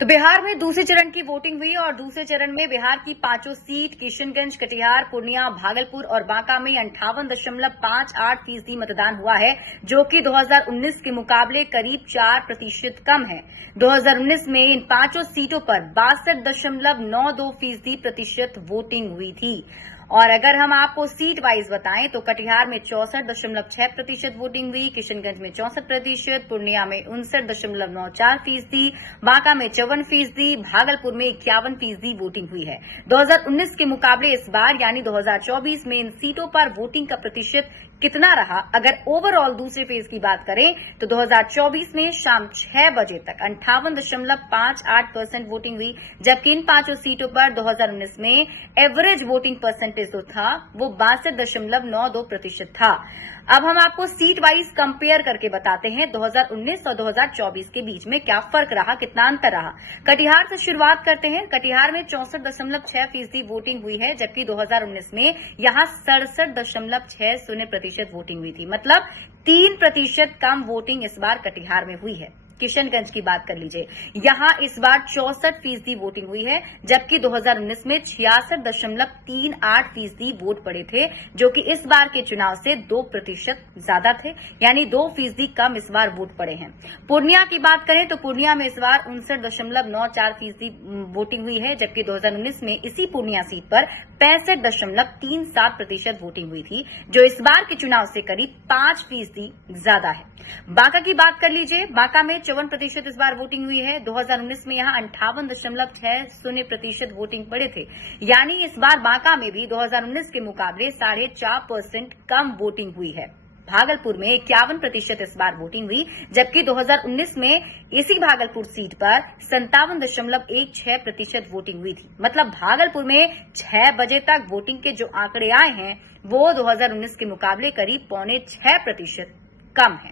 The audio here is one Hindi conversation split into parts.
तो बिहार में दूसरे चरण की वोटिंग हुई और दूसरे चरण में बिहार की पांचों सीट किशनगंज, कटिहार, पूर्णिया, भागलपुर और बांका में 58.58% मतदान हुआ है, जो कि 2019 के मुकाबले करीब 4% कम है। 2019 में इन पांचों सीटों पर 62.92% वोटिंग हुई थी। और अगर हम आपको सीट वाइज बताएं तो कटिहार में 64.6% वोटिंग हुई, किशनगंज में 64%, पूर्णिया में 59.94%, बांका में 54%, भागलपुर में 51% वोटिंग हुई है। 2019 के मुकाबले इस बार यानी 2024 में इन सीटों पर वोटिंग का प्रतिशत कितना रहा? अगर ओवरऑल दूसरे फेज की बात करें तो 2024 में शाम 6 बजे तक 58.58% वोटिंग हुई, जबकि इन पांचों सीटों पर 2019 में एवरेज वोटिंग परसेंटेज जो था वो 62.92% था। अब हम आपको सीट वाइज कंपेयर करके बताते हैं 2019 और 2024 के बीच में क्या फर्क रहा, कितना अंतर रहा। कटिहार से शुरुआत करते हैं। कटिहार में 64.6% वोटिंग हुई है, जबकि 2019 में यहां 67.60% वोटिंग हुई थी। मतलब 3% कम वोटिंग इस बार कटिहार में हुई है। किशनगंज की बात कर लीजिए, यहां इस बार 64% वोटिंग हुई है, जबकि 2019 में 66.38% वोट पड़े थे, जो कि इस बार के चुनाव से 2% ज्यादा थे, यानी 2% कम इस बार वोट पड़े हैं। पूर्णिया की बात करें तो पूर्णिया में इस बार 59.94% वोटिंग हुई है, जबकि 2019 में इसी पूर्णिया सीट पर 65.37% वोटिंग हुई थी, जो इस बार के चुनाव से करीब 5% ज्यादा है। बांका की बात कर लीजिए, बांका में 54% इस बार वोटिंग हुई है। 2019 में यहां 58.60% वोटिंग पड़े थे, यानी इस बार बांका में भी 2019 के मुकाबले 4.5% कम वोटिंग हुई है। भागलपुर में 51% इस बार वोटिंग हुई, जबकि 2019 में इसी भागलपुर सीट पर 57.16% वोटिंग हुई थी। मतलब भागलपुर में 6 बजे तक वोटिंग के जो आंकड़े आए हैं वो 2019 के मुकाबले करीब 5.6% कम है।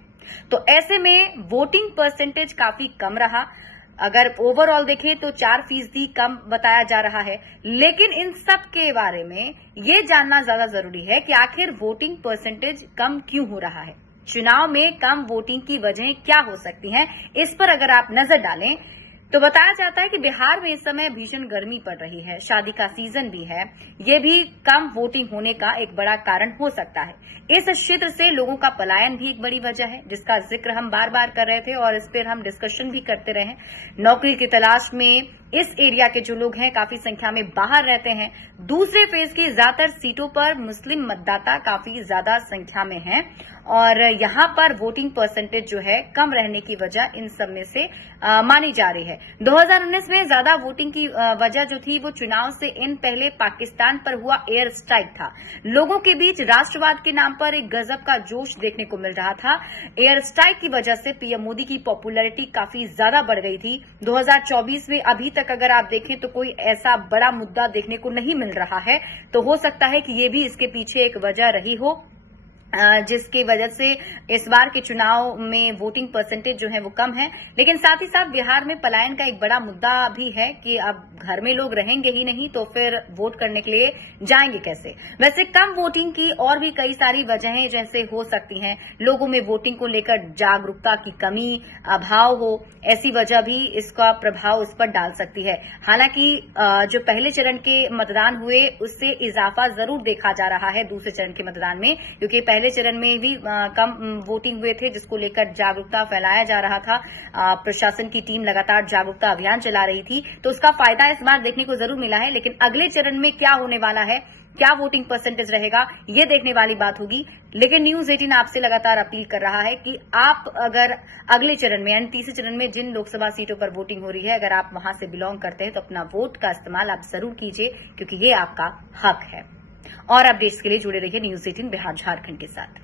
तो ऐसे में वोटिंग परसेंटेज काफी कम रहा। अगर ओवरऑल देखें तो 4% कम बताया जा रहा है, लेकिन इन सब के बारे में ये जानना ज्यादा जरूरी है कि आखिर वोटिंग परसेंटेज कम क्यों हो रहा है। चुनाव में कम वोटिंग की वजहें क्या हो सकती हैं, इस पर अगर आप नजर डालें तो बताया जाता है कि बिहार में इस समय भीषण गर्मी पड़ रही है, शादी का सीजन भी है, ये भी कम वोटिंग होने का एक बड़ा कारण हो सकता है। इस क्षेत्र से लोगों का पलायन भी एक बड़ी वजह है, जिसका जिक्र हम बार बार कर रहे थे और इस पर हम डिस्कशन भी करते रहे। नौकरी की तलाश में इस एरिया के जो लोग हैं काफी संख्या में बाहर रहते हैं। दूसरे फेज की ज्यादातर सीटों पर मुस्लिम मतदाता काफी ज्यादा संख्या में हैं और यहां पर वोटिंग परसेंटेज जो है कम रहने की वजह इन सब में से मानी जा रही है। 2019 में ज्यादा वोटिंग की वजह जो थी वो चुनाव से इन पहले पाकिस्तान पर हुआ एयर स्ट्राइक था। लोगों के बीच राष्ट्रवाद के नाम पर एक गजब का जोश देखने को मिल रहा था। एयर स्ट्राइक की वजह से पीएम मोदी की पॉपुलैरिटी काफी ज्यादा बढ़ गई थी। 2024 में अभी तक अगर आप देखें तो कोई ऐसा बड़ा मुद्दा देखने को नहीं मिल रहा है, तो हो सकता है कि ये भी इसके पीछे एक वजह रही हो, जिसकी वजह से इस बार के चुनाव में वोटिंग परसेंटेज जो है वो कम है। लेकिन साथ ही साथ बिहार में पलायन का एक बड़ा मुद्दा भी है कि अब घर में लोग रहेंगे ही नहीं तो फिर वोट करने के लिए जाएंगे कैसे। वैसे कम वोटिंग की और भी कई सारी वजहें जैसे हो सकती हैं, लोगों में वोटिंग को लेकर जागरूकता की कमी, अभाव हो, ऐसी वजह भी इसका प्रभाव उस पर डाल सकती है। हालांकि जो पहले चरण के मतदान हुए उससे इजाफा जरूर देखा जा रहा है दूसरे चरण के मतदान में, क्योंकि पहले चरण में भी कम वोटिंग हुए थे, जिसको लेकर जागरूकता फैलाया जा रहा था। प्रशासन की टीम लगातार जागरूकता अभियान चला रही थी, तो उसका फायदा इस बार देखने को जरूर मिला है। लेकिन अगले चरण में क्या होने वाला है, क्या वोटिंग परसेंटेज रहेगा, ये देखने वाली बात होगी। लेकिन न्यूज 18 आपसे लगातार अपील कर रहा है कि आप अगर अगले चरण में यानी तीसरे चरण में जिन लोकसभा सीटों पर वोटिंग हो रही है, अगर आप वहां से बिलोंग करते हैं तो अपना वोट का इस्तेमाल आप जरूर कीजिए, क्योंकि ये आपका हक है। और अपडेट्स के लिए जुड़े रहिए न्यूज 18 बिहार झारखंड के साथ।